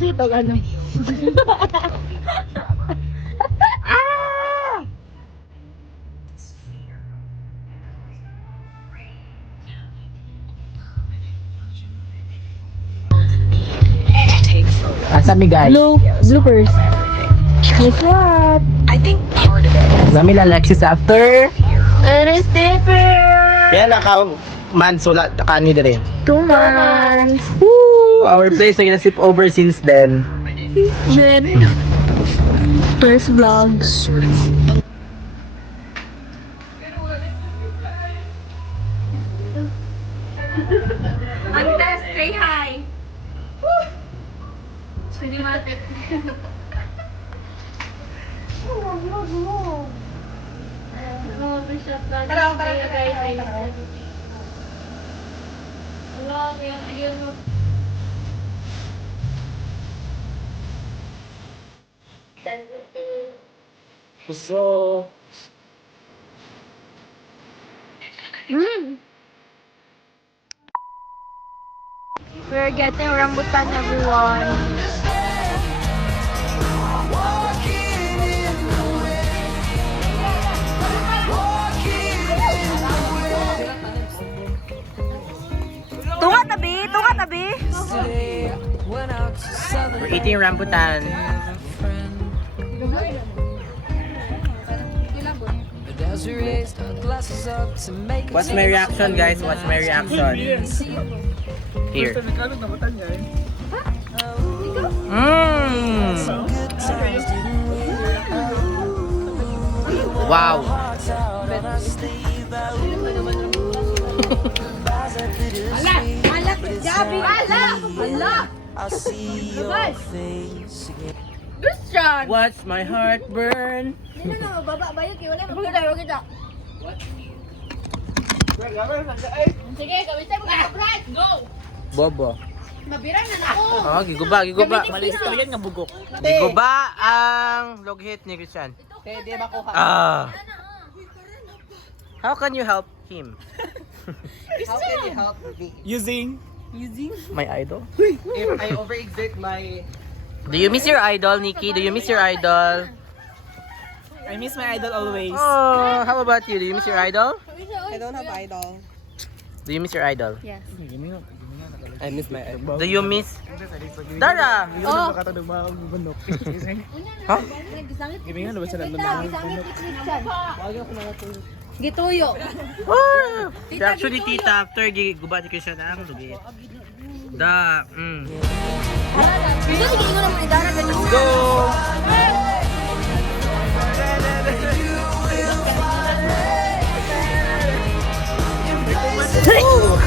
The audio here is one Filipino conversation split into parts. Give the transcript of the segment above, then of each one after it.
Sige, ito ano. Asa mi guys? Bloopers. Guess what? Nami la Alexis after. It is different. Yan man sulat kani dire. 2 months. Woo! Our place na sip over since then. Then, first vlogs. Antes, say hi. Pwede mati. So, We're getting rambutan, everyone. Tunga tabi, tunga tabi. we're eating rambutan. What's my reaction, guys? What's my reaction? Here. Mmm. Wow. Watch my heart burn. Sige, gawin tayo mag-surprise. Go! Bobo. Mabira na ako. Oh, giguba, giguba. Malis to yan nga bugok. Giguba ang loghit ni Christian. Pwede makuha. Ah. How can you help him? How can you help me? Using my idol. If I overexert my... Do you miss your idol, Nikki? Do you miss your idol? I miss my idol always. Oh, how about you? Do you miss your idol? I don't have idol. Do you miss your idol? Yes. I miss my idol. Do you miss Dara? Oh. Ha? Gibingan na ba sila Gituyo. Oh! Actually, tita, after giguba ni Christian ang lugit. Da. Sige, sige, naman idara ganun. Let's go!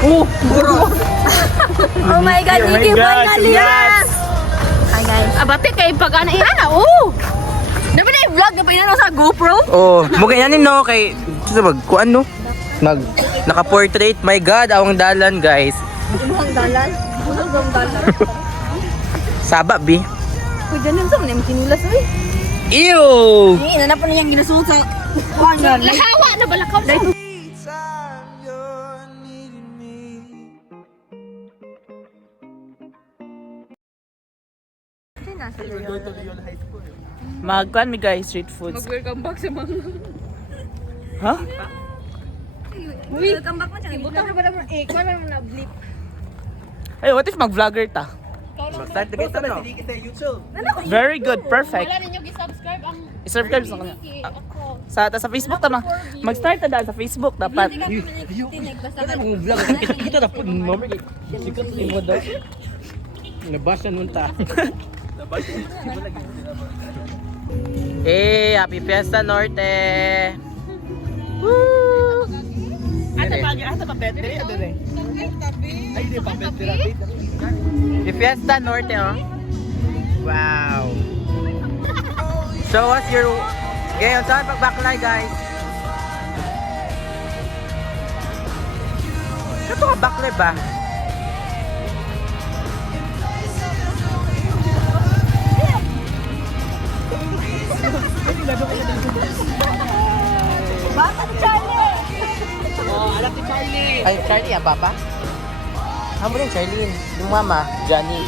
Oh, bro! Oh my God, Nikki, finally! Yes! Hi guys. Abate kay pag-ana ina oh. Dapat na i-vlog na pa sa GoPro. Oh, mugay na no kay kuan no. Naka-portrait. My God, awang dalan, guys. Imuhang dalan. Imuhang dalan. Saba, bi. Kuy ganun sa mga kinulas oy. Ew! Ina na pa niyang ginasuot sa kuan. Lahawa na balakaw. Magkuan mi guys, street foods. Mag-welcome back sa mga... Ha? Welcome back mo siya. Buta na ba naman kuan naman na blip. Hey, what if mag-vlogger ta? Mag-start na kita no? Very good, perfect. Wala ninyo gi-subscribe ang I-subscribe sa kanya. Nikki, ako. Sa Facebook ta ma. Mag-start ta dahil sa Facebook dapat. Tinig basta ka. Vlog kita na pud mo. Sikat mo daw. Nabasan mo ta. Eh, happy Fiesta Norte! Woo! Ata pa pet dire dire. Ay di pa pet dire. Happy Fiesta Norte, oh. Wow. Show us your... Ngayon, saan pagbaklay, guys? Ito ka baklay ba? Bata ni Charlie. Oh, alam ni Charlie. Ay, Charlie, ang papa? Amo rin, Charlie. Yung mama, Johnny.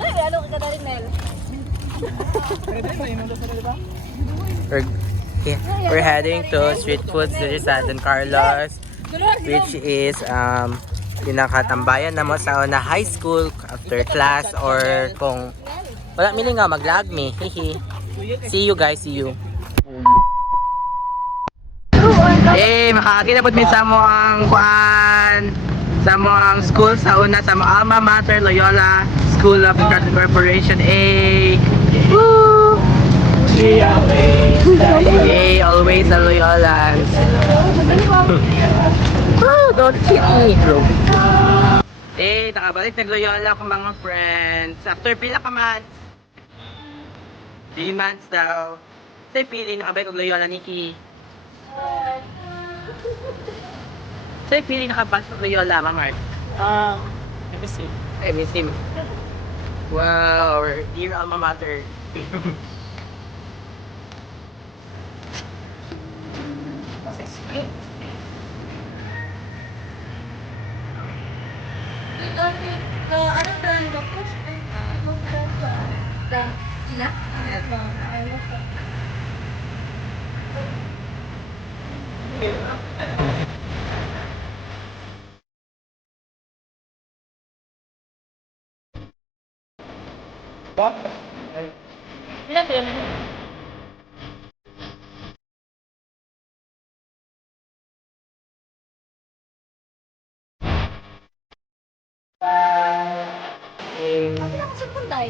Ay, ano ka na rin, Nel? We're, we're heading to Street Foods dito sa Don Carlos, which is pinakatambayan na mo sa una high school after class or kung wala mili nga mag-lag me. Hihi. See you guys, see you. Eh, makakakita po mi sa mo ang kuan sa mo ang school sa una sa mo alma mater Loyola School of Entertainment Corporation. Woo! Always a Loyola. Oh, don't cheat me, bro. Nakabalik nag-Loyola ko mga friends. After pila ka months? 3 months daw. Pili nakabalik nag-Loyola, Nikki. Pili nakabalik nag-Loyola, Ma'am Art. Let me see. I miss him. Wow, our dear alma mater. Ano ba yung doktor? Sila? Eh, Sa punday.